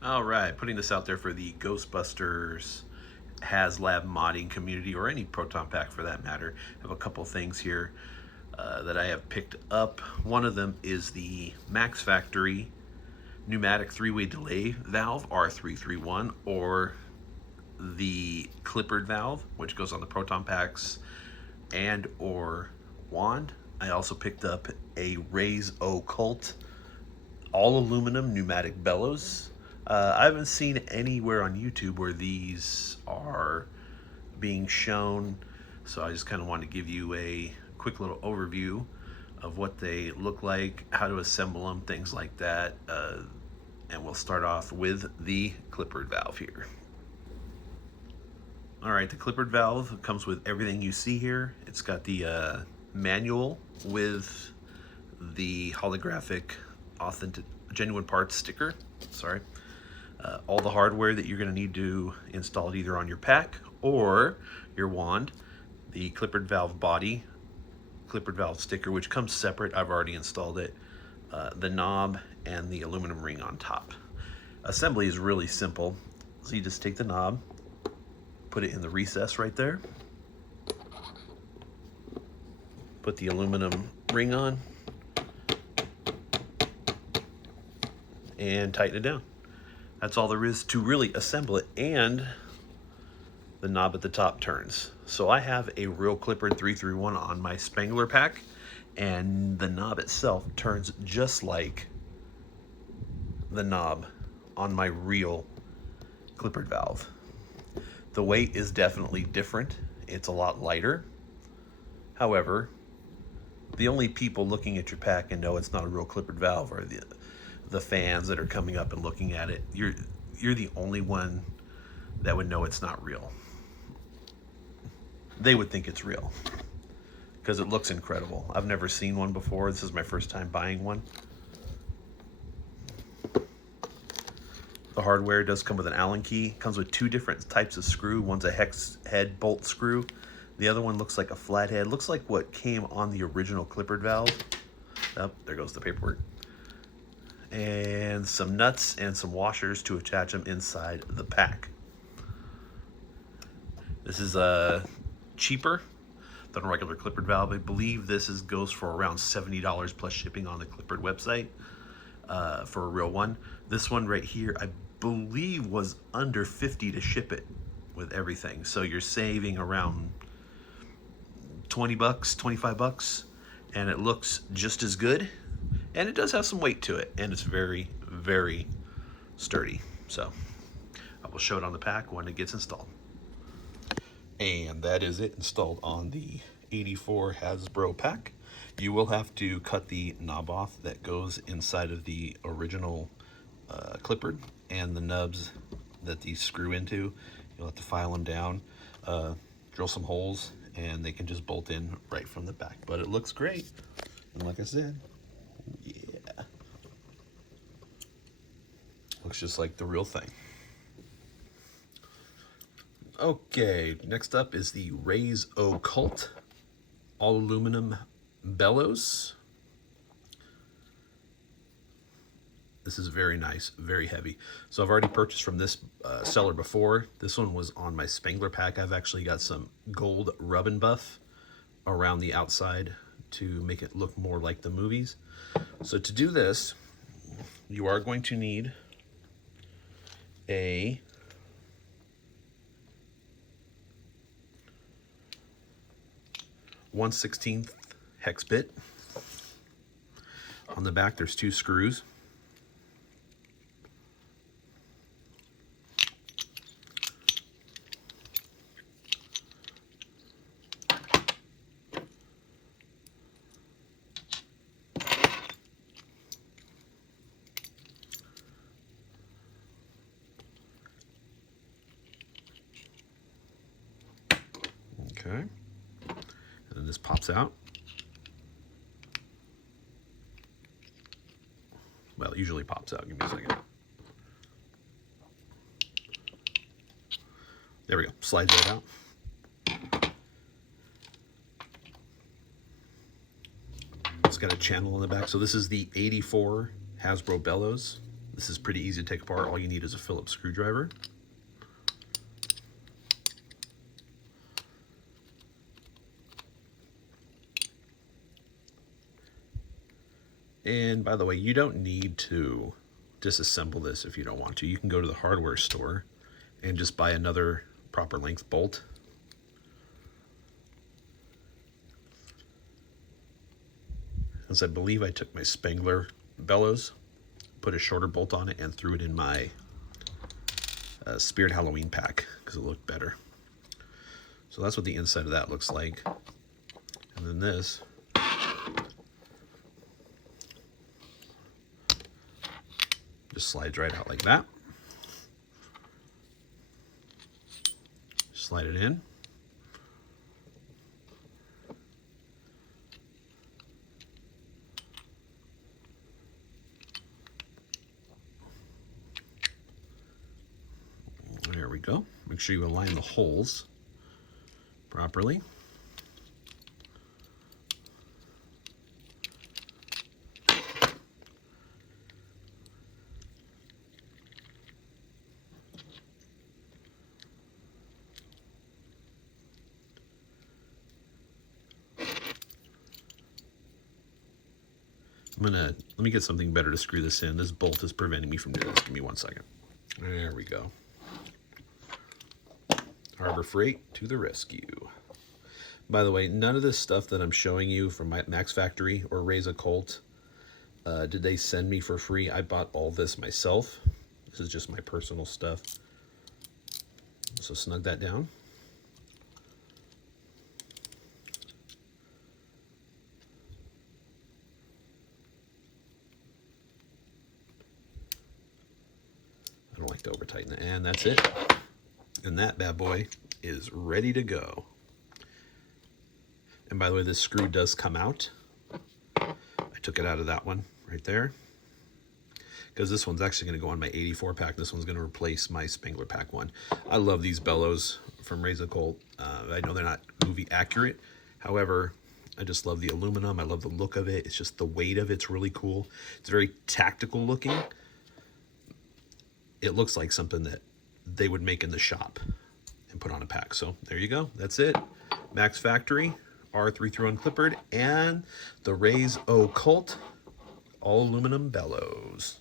All right, putting this out there for the Ghostbusters HasLab modding community, or any proton pack for that matter. I have a couple things here that I have picked up. One of them is the Macks Factory pneumatic three-way delay valve R331, or the Clippard valve, which goes on the proton packs and or wand. I also picked up a raysOkult all aluminum pneumatic bellows. I haven't seen anywhere on YouTube where these are being shown, so I just kind of wanted to give you a quick little overview of what they look like, how to assemble them, things like that. And we'll start off with the Clippard valve here. All right, the Clippard valve comes with everything you see here. It's got the manual with the holographic authentic genuine parts sticker. Sorry. All the hardware that you're going to need to install it either on your pack or your wand. The Clippard valve body, Clippard valve sticker, which comes separate. I've already installed it. The knob and the aluminum ring on top. Assembly is really simple. So you just take the knob, put it in the recess right there, put the aluminum ring on, and tighten it down. That's all there is to really assemble it, and the knob at the top turns. So I have a real Clippard 331 on my Spangler pack, and the knob itself turns just like the knob on my real Clippard valve. The weight is definitely different. It's a lot lighter. However, the only people looking at your pack and know it's not a real Clippard valve are the fans that are coming up and looking at it. You're the only one that would know it's not real. They would think it's real because it looks incredible. I've never seen one before. This is my first time buying one. The hardware does come with an Allen key. Comes with two different types of screw. One's a hex head bolt screw. The other one looks like a flathead. Looks like what came on the original Clippard valve. Oh, there goes the paperwork. And some nuts and some washers to attach them inside the pack. This is cheaper than a regular Clippard valve. I believe this goes for around $70 plus shipping on the Clippard website for a real one. This one right here, I believe, was under $50 to ship it with everything. So you're saving around $20, $25, and it looks just as good. And it does have some weight to it, and it's very, very sturdy. So I will show it on the pack when it gets installed. And that is it installed on the 84 Hasbro pack. You will have to cut the knob off that goes inside of the original Clippard, and the nubs that these screw into. You'll have to file them down, drill some holes, and they can just bolt in right from the back. But it looks great. And like I said, yeah, looks just like the real thing. Okay, next up is the raysOkult all aluminum bellows. This is very nice, very heavy. So I've already purchased from this seller before. This one was on my Spangler pack. I've actually got some gold rub and buff around the outside to make it look more like the movies. So to do this, you are going to need a (1/16) hex bit. On the back, there's two screws. Okay, and then this pops out. Well, it usually pops out. Give me a second. There we go. Slides right out. It's got a channel in the back. So this is the 84 Hasbro bellows. This is pretty easy to take apart. All you need is a Phillips screwdriver. And by the way, you don't need to disassemble this if you don't want to. You can go to the hardware store and just buy another proper length bolt. As I believe I took my Spangler bellows, put a shorter bolt on it, and threw it in my Spirit Halloween pack because it looked better. So that's what the inside of that looks like. And then this just slides right out like that. Slide it in. There we go. Make sure you align the holes properly. Let me get something better to screw this in. This bolt is preventing me from doing this. Give me 1 second. There we go. Harbor Freight to the rescue. By the way, none of this stuff that I'm showing you from my Macks Factory or raysOkult did they send me for free. I bought all this myself. This is just my personal stuff. So snug that down. I don't like to over tighten it. And that's it. And that bad boy is ready to go. And by the way, this screw does come out. I took it out of that one right there, because this one's actually going to go on my 84 pack. This one's going to replace my Spangler pack one. I love these bellows from raysOkult. I know they're not movie accurate. However, I just love the aluminum. I love the look of it. It's just the weight of it's really cool. It's very tactical looking. It looks like something that they would make in the shop and put on a pack. So there you go. That's it. Macks Factory, R331 Clippard, and the raysOkult all aluminum bellows.